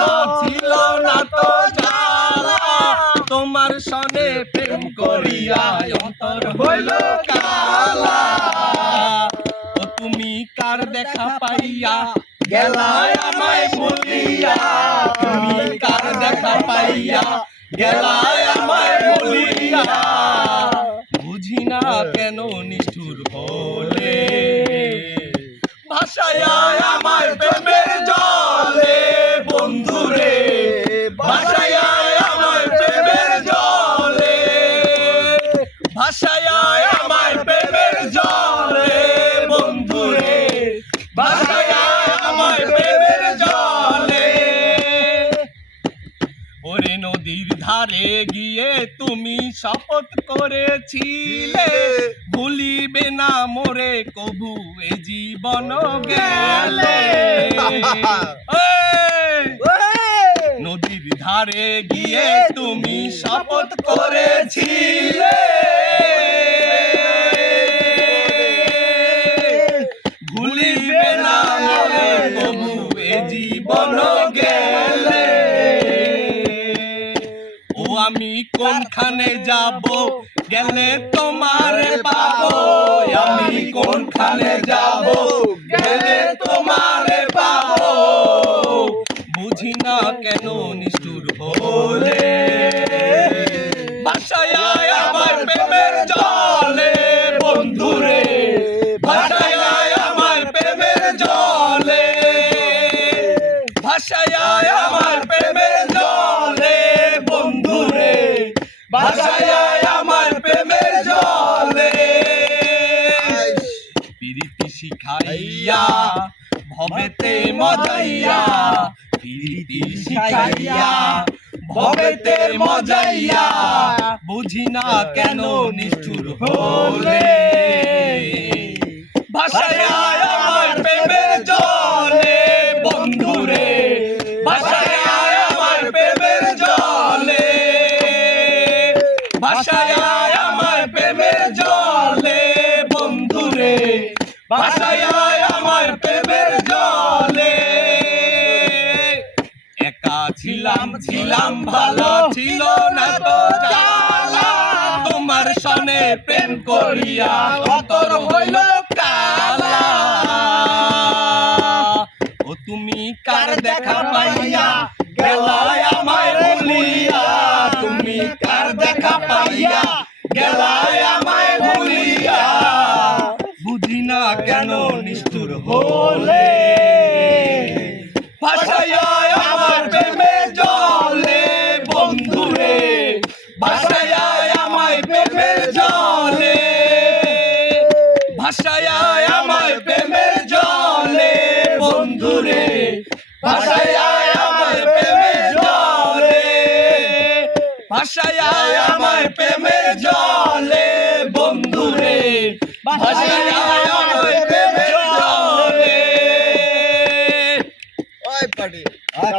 ভালো ছিল না তো জ্বালা তোমার সনে প্রেম করিয়া অন্তর হইল কালা ও তুমি কার দেখা পাইয়া গেলায় আমায় ভুলিয়া তুমি কার দেখা পাইয়া গেলায় আমায় ভুলিয়া বুঝি না কেন নিষ্ঠুর হলে ভাষায় আমায় প্রেমের জলে বন্ধুরে ভাষায় আমায় প্রেমের জলে ভাষায় আমায় প্রেমের জলে বন্ধুরে ভাষায় আমায় প্রেমের জলে ওরে নদীর ধারে গিয়ে তুমি শপথ করেছিলে ভুলিবে না মোরে কবু এ জীবন গেলে নদীর ধারে গিয়ে তুমি শপথ করেছিলে ভুলিবে না মোরে কবু এ জীবন গেলে ও আমি কোনখানে যাব গেলে তোমারে পাবো আমি কোনখানে যাব গেলে তোমারে পাবো বুঝি না কেন নিষ্ঠুর হলে ভাষায় আমার প্রেমের জলে বন্ধুরে ভাষায় আমার প্রেমের জলে ভাষায় আমার প্রেমের জলে বন্ধুরে ভাষায় আমার প্রেমের জলে প্রীতি শিখাইয়া ভবেতে মজাইয়া প্রীতি শিখাইয়া ভবেতে মজাইয়া বুঝি না কেন নিষ্ঠুর হলে ভাষায় আমার প্রেমের জলে বন্ধুরে ভাষায় আমার প্রেমের জলে ভাষায় আমার প্রেমের জলে বন্ধুরে ভাষায় আমার প্রেমের জলে একা ছিলাম ভালো ছিল না তো জ্বালা তোমার সনে প্রেম করিয়া অন্তর হইল কালা ও তুমি কার দেখা পাইয়া গেলায় আমায় ভুলিয়া তুমি কার দেখা পাইয়া গেলায় আমায় ভুলিয়া বুঝি না কেন নিষ্ঠুর হলে ভাষায় আমার প্রেমের জলে বন্ধুরে ভাষায় আমায় প্রেমের জলে ভাষায় আমায় প্রেমের জলে বন্ধুরে ভাষায় আমায় প্রেমের জলে ভাষায় আমায় প্রেমের জলে বন্ধুরে ভাষায় আমায়